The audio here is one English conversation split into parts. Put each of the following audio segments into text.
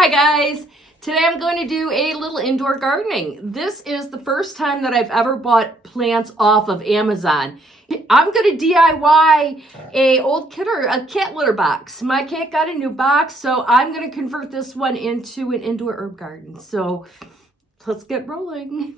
Hi guys! Today I'm going to do a little indoor gardening. This is the first time that I've ever bought plants off of Amazon. I'm going to DIY a cat litter box. My cat got a new box, so I'm going to convert this one into an indoor herb garden. So let's get rolling.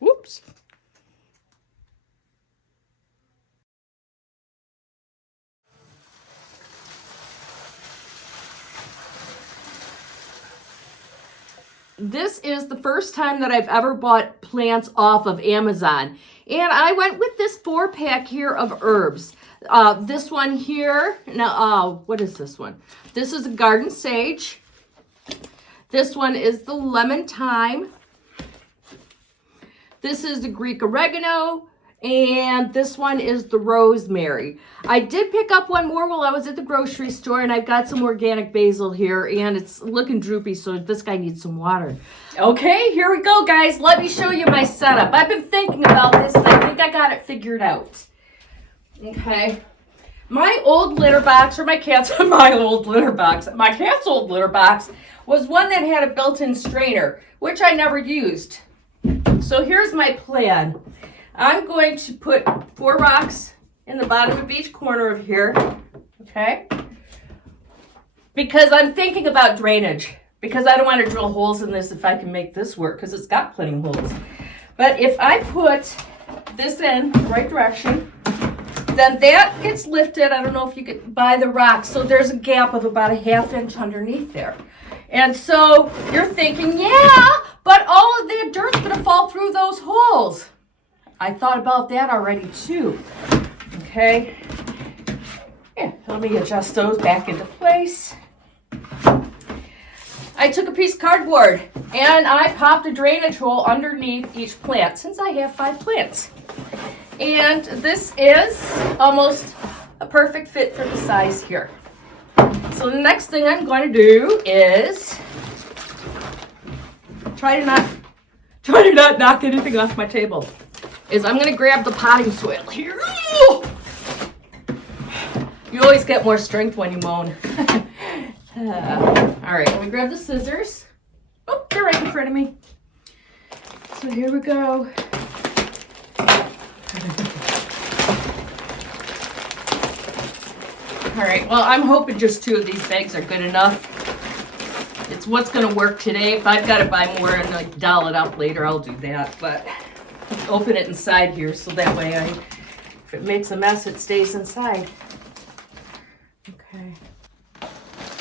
Whoops. This is the first time that I've ever bought plants off of Amazon. And I went with this 4-pack here of herbs. This one here, now, what is this one? This is a garden sage. This one is the lemon thyme. This is the Greek oregano. And this one is the rosemary. I did pick up one more while I was at the grocery store, and I've got some organic basil here, and it's looking droopy, so this guy needs some water. Okay, here we go, guys. Let me show you my setup. I've been thinking about this, and I think I got it figured out. Okay. My old litter box, or my cat's old litter box was one that had a built-in strainer, which I never used. So here's my plan. I'm going to put 4 rocks in the bottom of each corner of here, okay? Because I'm thinking about drainage, because I don't want to drill holes in this if I can make this work, because it's got plenty of holes. But if I put this in the right direction, then that gets lifted. I don't know if you could by the rocks, so there's a gap of about a 1/2 inch underneath there. And so you're thinking, yeah, but all of the dirt's going to fall through those holes. I thought about that already too. Okay. Yeah, let me adjust those back into place. I took a piece of cardboard and I popped a drainage hole underneath each plant since I have 5 plants. And this is almost a perfect fit for the size here. So the next thing I'm going to do is try to not knock anything off my table. I'm going to grab the potting soil here. You always get more strength when you moan. All right, let me grab the scissors. Oh, they're right in front of me. So here we go. All right, well, I'm hoping just 2 of these bags are good enough. It's what's going to work today. If I've got to buy more and like doll it up later, I'll do that. But open it inside here so that way if it makes a mess, it stays inside. Okay.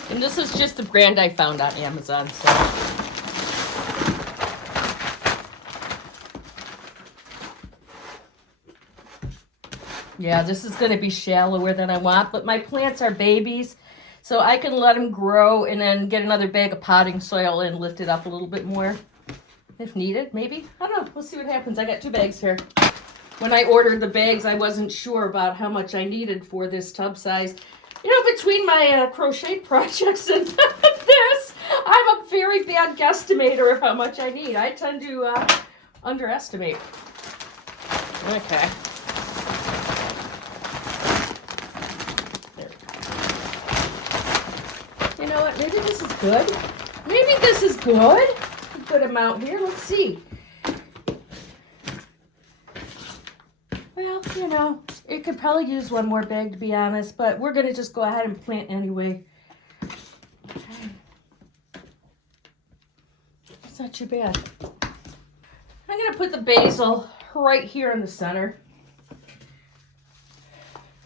And this is just the brand I found on Amazon. So. Yeah, this is going to be shallower than I want, but my plants are babies, so I can let them grow and then get another bag of potting soil and lift it up a little bit more. If needed, maybe. I don't know. We'll see what happens. I got 2 bags here. When I ordered the bags, I wasn't sure about how much I needed for this tub size. You know, between my crochet projects and this, I'm a very bad guesstimator of how much I need. I tend to underestimate. Okay. There. You know what? Maybe this is good. Maybe this is good. Good amount here. Let's see. Well, you know, it could probably use 1 more bag, to be honest, but we're going to just go ahead and plant anyway. Okay. It's not too bad. I'm going to put the basil right here in the center.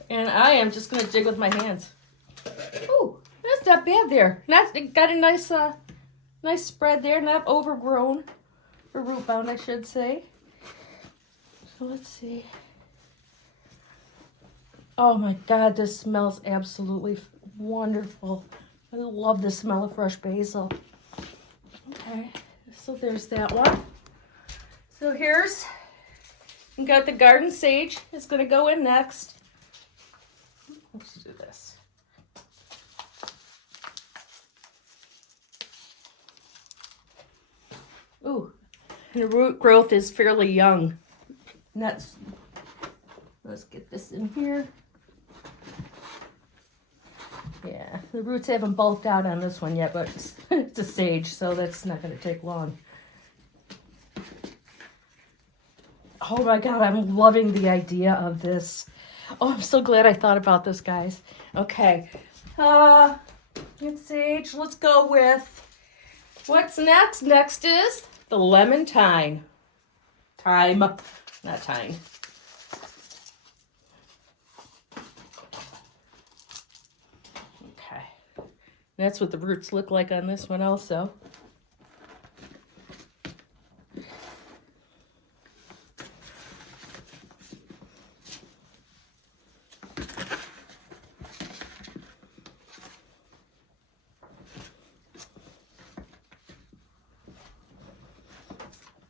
And I am just going to dig with my hands. Ooh, that's not bad there. It got a nice spread there, not overgrown, or root bound, I should say. So let's see. Oh my God, this smells absolutely wonderful. I love the smell of fresh basil. Okay, let's So there's that one. So here's, we got the garden sage. It's going to go in next. Let's do this. Ooh, and the root growth is fairly young. Let's get this in here. Yeah, the roots haven't bulked out on this one yet, but it's a sage, so that's not going to take long. Oh my God, I'm loving the idea of this. Oh, I'm so glad I thought about this, guys. Okay, it's sage. Let's go with, what's next? Next is the lemon thyme. Thyme, not thyme. Okay, that's what the roots look like on this one also.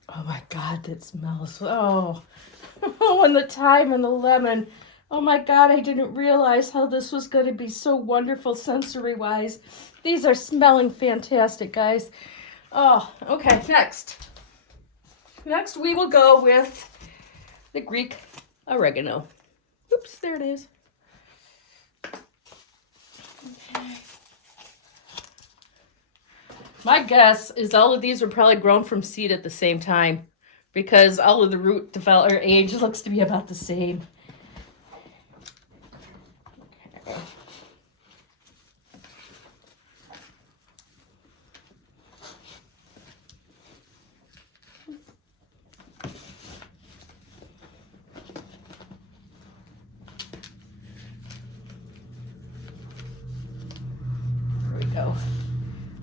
Oh my God, that smells, oh, and the thyme and the lemon. Oh my God, I didn't realize how this was going to be so wonderful sensory-wise. These are smelling fantastic, guys. Oh, okay, next. Next we will go with the Greek oregano. Oops, there it is. Okay. My guess is all of these were probably grown from seed at the same time because all of the root development age looks to be about the same. Okay. There we go.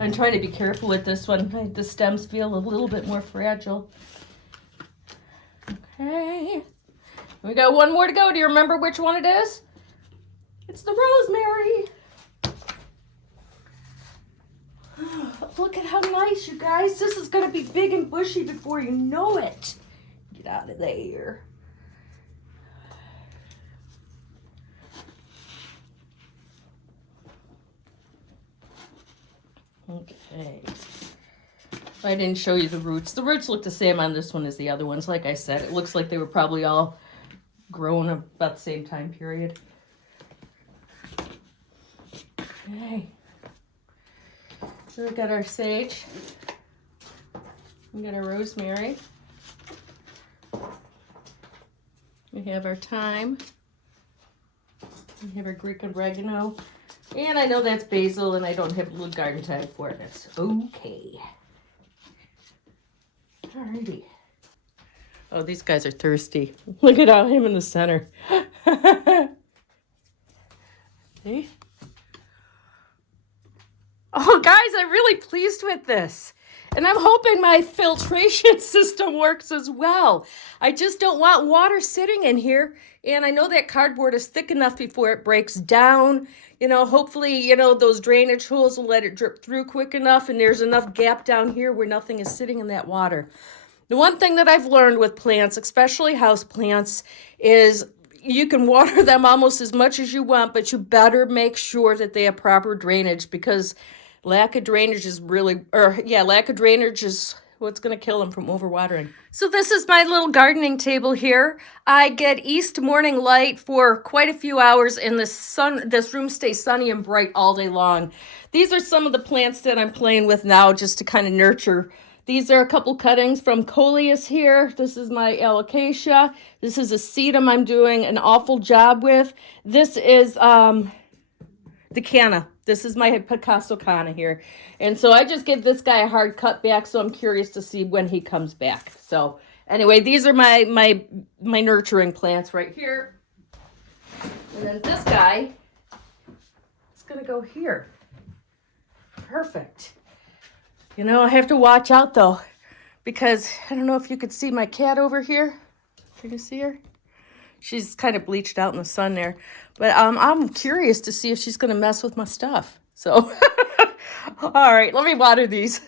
I'm trying to be careful with this one. The stems feel a little bit more fragile. Okay. We got one more to go. Do you remember which one it is? It's the rosemary. Look at how nice, you guys. This is going to be big and bushy before you know it. Get out of there. Okay. I didn't show you the roots. The roots look the same on this one as the other ones. Like I said, it looks like they were probably all grown about the same time period. Okay. So we got our sage. We got our rosemary. We have our thyme. We have our Greek oregano. And I know that's basil, and I don't have a little garden tag for it. That's okay. Alrighty. Oh, these guys are thirsty. Look at him in the center. See? Oh, guys, I'm really pleased with this. And I'm hoping my filtration system works as well. I just don't want water sitting in here. And I know that cardboard is thick enough before it breaks down. You know, hopefully, you know, those drainage holes will let it drip through quick enough. And there's enough gap down here where nothing is sitting in that water. The one thing that I've learned with plants, especially house plants, is you can water them almost as much as you want, but you better make sure that they have proper drainage, because lack of drainage is what's going to kill them from overwatering. So this is my little gardening table here. I get east morning light for quite a few hours, and this room stays sunny and bright all day long. These are some of the plants that I'm playing with now just to kind of nurture. These are a couple cuttings from Coleus here. This is my alocasia. This is a sedum I'm doing an awful job with. This is the canna. This is my Picasso canna here. And so I just give this guy a hard cut back, so I'm curious to see when he comes back. So anyway, these are my nurturing plants right here. And then this guy is going to go here. Perfect. You know, I have to watch out, though, because I don't know if you could see my cat over here. Can you see her? She's kind of bleached out in the sun there. But I'm curious to see if she's going to mess with my stuff. So, all right, let me water these.